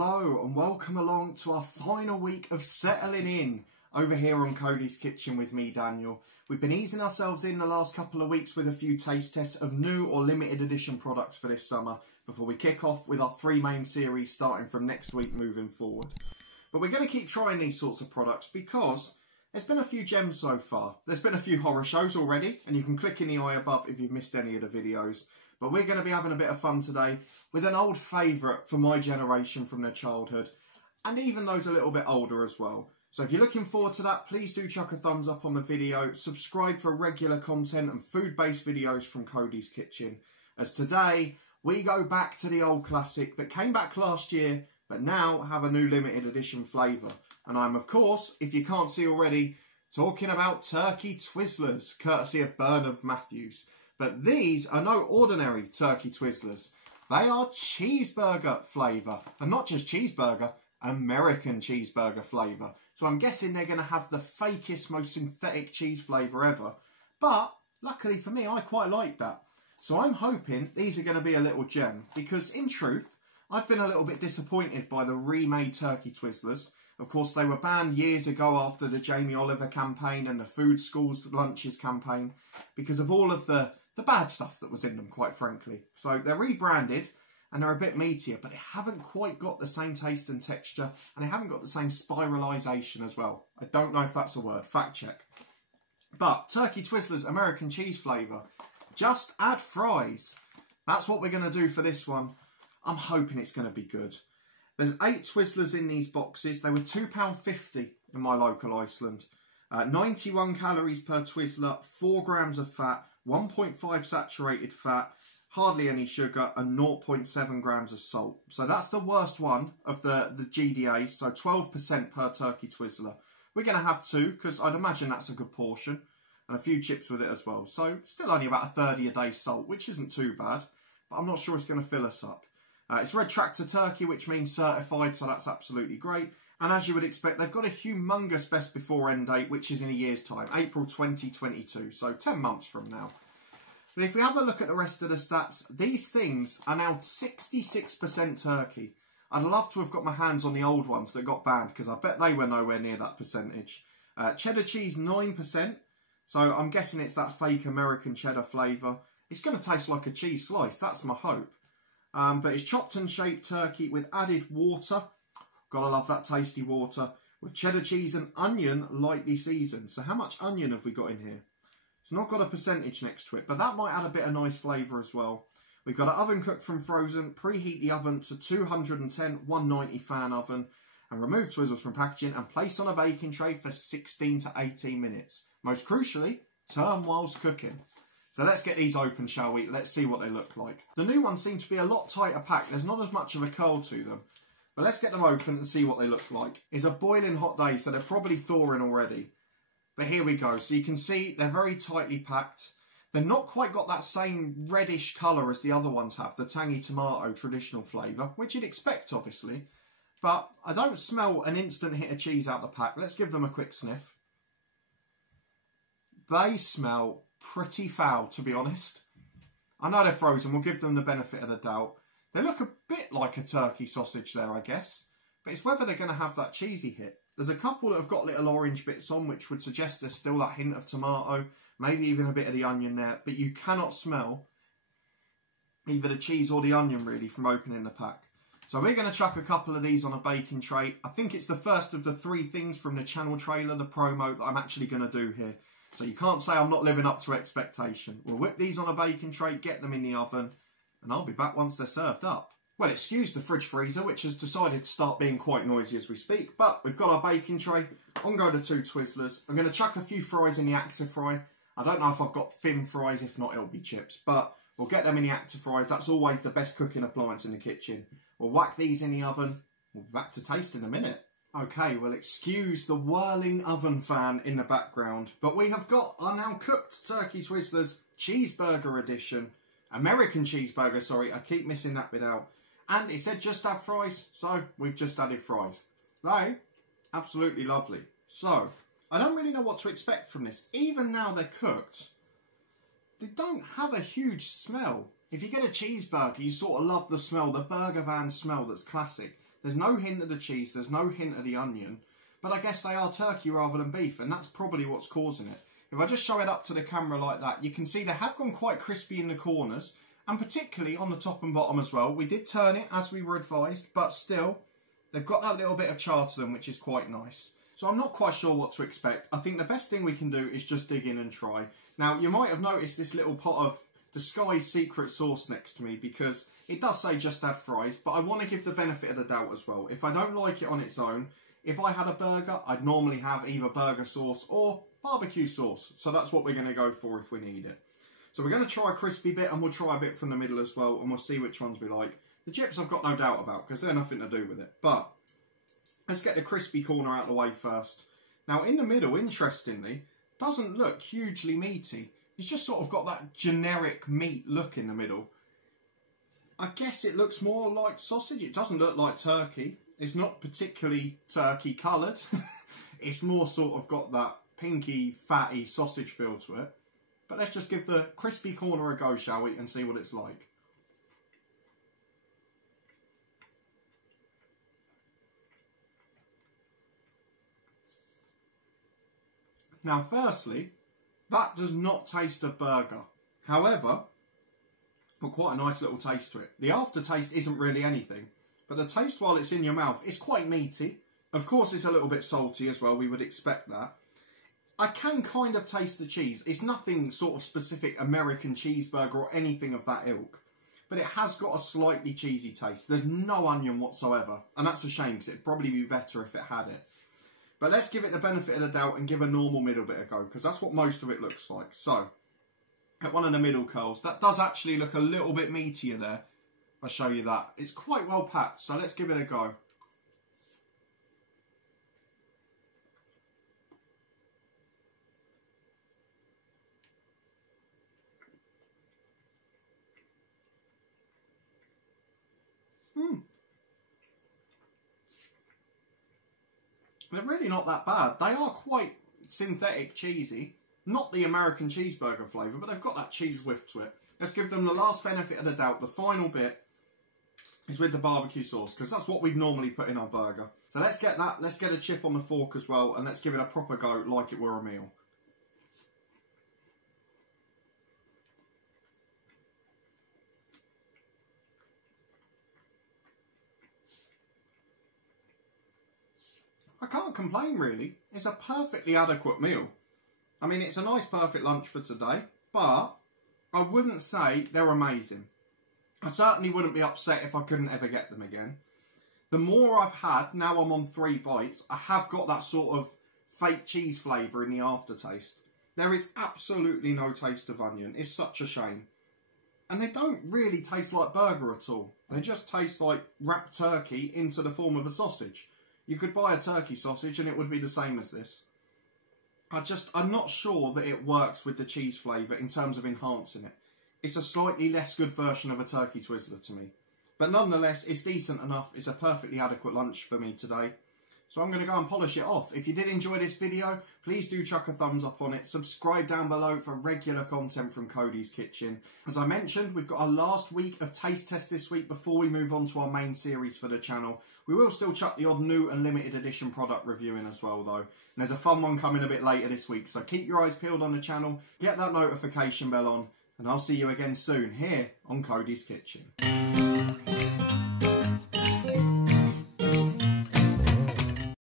Hello and welcome along to our final week of settling in over here on Coady's Kitchen with me, Daniel. We've been easing ourselves in the last couple of weeks with a few taste tests of new or limited edition products for this summer before we kick off with our three main series starting from next week moving forward. But we're going to keep trying these sorts of products because there's been a few gems so far. There's been a few horror shows already, and you can click in the eye above if you've missed any of the videos. But we're going to be having a bit of fun today with an old favourite for my generation from their childhood, and even those a little bit older as well. So if you're looking forward to that, please do chuck a thumbs up on the video, subscribe for regular content and food-based videos from Coady's Kitchen. As today, we go back to the old classic that came back last year, but now have a new limited edition flavour. And I'm, of course, if you can't see already, talking about turkey Twizzlers, courtesy of Bernard Matthews. But these are no ordinary turkey Twizzlers. They are cheeseburger flavour. And not just cheeseburger, American cheeseburger flavour. So I'm guessing they're going to have the fakest, most synthetic cheese flavour ever. But luckily for me, I quite like that. So I'm hoping these are going to be a little gem. Because in truth, I've been a little bit disappointed by the remade turkey Twizzlers. Of course, they were banned years ago after the Jamie Oliver campaign and the Food Schools Lunches campaign because of all of the bad stuff that was in them, quite frankly. So they're rebranded and they're a bit meatier, but they haven't quite got the same taste and texture, and they haven't got the same spiralisation as well. I don't know if that's a word, fact check. But turkey Twizzlers American cheese flavour, just add fries. That's what we're going to do for this one. I'm hoping it's going to be good. There's 8 Twizzlers in these boxes. They were £2.50 in my local Iceland. 91 calories per Twizzler, 4 grams of fat, 1.5 saturated fat, hardly any sugar, and 0.7 grams of salt. So that's the worst one of the GDAs, so 12% per turkey Twizzler. We're going to have 2, because I'd imagine that's a good portion, and a few chips with it as well. So still only about 30 a day salt, which isn't too bad, but I'm not sure it's going to fill us up. It's Red Tractor Turkey, which means certified, so that's absolutely great. And as you would expect, they've got a humongous best before end date, which is in a year's time, April 2022, so 10 months from now. But if we have a look at the rest of the stats, these things are now 66% turkey. I'd love to have got my hands on the old ones that got banned, because I bet they were nowhere near that percentage. Cheddar cheese, 9%, so I'm guessing it's that fake American cheddar flavour. It's going to taste like a cheese slice, that's my hope. But it's chopped and shaped turkey with added water. Gotta love that tasty water. With cheddar cheese and onion lightly seasoned. So how much onion have we got in here? It's not got a percentage next to it, but that might add a bit of nice flavour as well. We've got an oven cooked from frozen. Preheat the oven to 210, 190 fan oven. And remove Twizzlers from packaging and place on a baking tray for 16 to 18 minutes. Most crucially, turn whilst cooking. So let's get these open, shall we? Let's see what they look like. The new ones seem to be a lot tighter packed. There's not as much of a curl to them. But let's get them open and see what they look like. It's a boiling hot day, so they're probably thawing already. But here we go. So you can see they're very tightly packed. They've not quite got that same reddish colour as the other ones have, the tangy tomato traditional flavour, which you'd expect, obviously. But I don't smell an instant hit of cheese out the pack. Let's give them a quick sniff. They smell pretty foul, to be honest. I know they're frozen. We'll give them the benefit of the doubt. They look a bit like a turkey sausage there, I guess. But it's whether they're going to have that cheesy hit. There's a couple that have got little orange bits on, which would suggest there's still that hint of tomato. Maybe even a bit of the onion there. But you cannot smell either the cheese or the onion, really, from opening the pack. So we're going to chuck a couple of these on a baking tray. I think it's the first of the 3 things from the channel trailer, the promo, that I'm actually going to do here. So you can't say I'm not living up to expectation. We'll whip these on a baking tray, get them in the oven, and I'll be back once they're served up. Well, excuse the fridge freezer, which has decided to start being quite noisy as we speak, but we've got our baking tray. On go the 2 Twizzlers. I'm going to chuck a few fries in the Actifry. I don't know if I've got thin fries, if not it'll be chips, but we'll get them in the Actifries. That's always the best cooking appliance in the kitchen. We'll whack these in the oven. We'll be back to taste in a minute. Okay, well, excuse the whirling oven fan in the background, but we have got our now cooked turkey Twizzlers Cheeseburger edition. American cheeseburger, sorry, I keep missing that bit out. And it said just add fries, so we've just added fries. They, absolutely lovely. So, I don't really know what to expect from this. Even now they're cooked, they don't have a huge smell. If you get a cheeseburger, you sort of love the smell, the burger van smell that's classic. There's no hint of the cheese, there's no hint of the onion, but I guess they are turkey rather than beef, and that's probably what's causing it. If I just show it up to the camera like that, you can see they have gone quite crispy in the corners, and particularly on the top and bottom as well. We did turn it as we were advised, but still, they've got that little bit of char to them, which is quite nice. So I'm not quite sure what to expect. I think the best thing we can do is just dig in and try. Now, you might have noticed this little pot of disguised secret sauce next to me, because it does say just add fries, but I want to give the benefit of the doubt as well. If I don't like it on its own, if I had a burger, I'd normally have either burger sauce or barbecue sauce. So that's what we're going to go for if we need it. So we're going to try a crispy bit, and we'll try a bit from the middle as well, and we'll see which ones we like. The chips I've got no doubt about, because they're nothing to do with it. But let's get the crispy corner out of the way first. Now, in the middle, interestingly, doesn't look hugely meaty. It's just sort of got that generic meat look in the middle. I guess it looks more like sausage. It doesn't look like turkey. It's not particularly turkey coloured. It's more sort of got that pinky, fatty sausage feel to it. But let's just give the crispy corner a go, shall we, and see what it's like. Now, firstly, that does not taste of burger. However, got quite a nice little taste to it. The aftertaste isn't really anything, but the taste while it's in your mouth is quite meaty. Of course, it's a little bit salty as well. We would expect that. I can kind of taste the cheese. It's nothing sort of specific American cheeseburger or anything of that ilk, but it has got a slightly cheesy taste. There's no onion whatsoever, and that's a shame, because it'd probably be better if it had it. But let's give it the benefit of the doubt and give a normal middle bit a go, because that's what most of it looks like. So, at one of the middle curls, that does actually look a little bit meatier there. I'll show you that. It's quite well packed, so let's give it a go. They're really not that bad. They are quite synthetic cheesy. Not the American cheeseburger flavour, but they've got that cheese whiff to it. Let's give them the last benefit of the doubt. The final bit is with the barbecue sauce, because that's what we'd normally put in our burger. So let's get that. Let's get a chip on the fork as well, and let's give it a proper go like it were a meal. I can't complain, really. It's a perfectly adequate meal. I mean, it's a nice, perfect lunch for today, but I wouldn't say they're amazing. I certainly wouldn't be upset if I couldn't ever get them again. The more I've had, now I'm on 3 bites, I have got that sort of fake cheese flavour in the aftertaste. There is absolutely no taste of onion. It's such a shame. And they don't really taste like burger at all. They just taste like wrapped turkey into the form of a sausage. You could buy a turkey sausage and it would be the same as this. I'm not sure that it works with the cheese flavour in terms of enhancing it. It's a slightly less good version of a turkey Twizzler to me. But nonetheless, it's decent enough. It's a perfectly adequate lunch for me today. So I'm going to go and polish it off. If you did enjoy this video, please do chuck a thumbs up on it. Subscribe down below for regular content from Coady's Kitchen. As I mentioned, we've got our last week of taste test this week before we move on to our main series for the channel. We will still chuck the odd new and limited edition product review in as well, though. And there's a fun one coming a bit later this week, so keep your eyes peeled on the channel, get that notification bell on, and I'll see you again soon here on Coady's Kitchen.